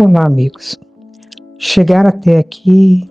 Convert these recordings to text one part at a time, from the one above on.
Olá, amigos. Chegar até aqui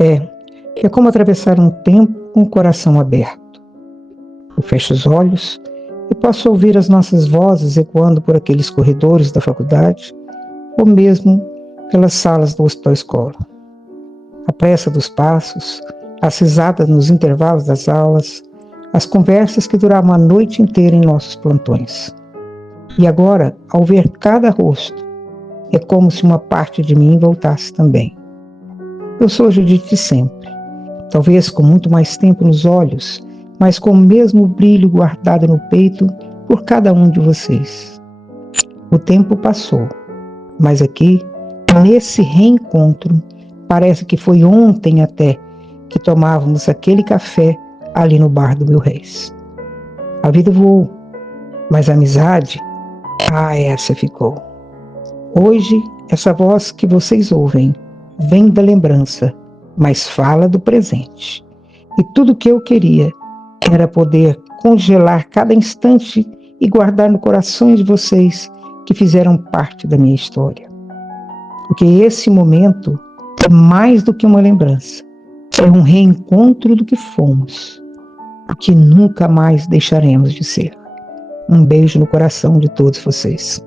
é como atravessar um tempo com o coração aberto. Eu fecho os olhos e posso ouvir as nossas vozes ecoando por aqueles corredores da faculdade ou mesmo pelas salas do hospital escola. A pressa dos passos, as risadas nos intervalos das aulas, as conversas que duravam a noite inteira em nossos plantões. E agora, ao ver cada rosto, é como se uma parte de mim voltasse também. Eu sou a Judite de sempre, talvez com muito mais tempo nos olhos, mas com o mesmo brilho guardado no peito por cada um de vocês. O tempo passou, mas aqui, nesse reencontro, parece que foi ontem até que tomávamos aquele café ali no bar do Mil Réis. A vida voou, mas a amizade, essa ficou. Hoje, essa voz que vocês ouvem vem da lembrança, mas fala do presente. E tudo o que eu queria era poder congelar cada instante e guardar no coração de vocês que fizeram parte da minha história. Porque esse momento é mais do que uma lembrança, é um reencontro do que fomos, o que nunca mais deixaremos de ser. Um beijo no coração de todos vocês.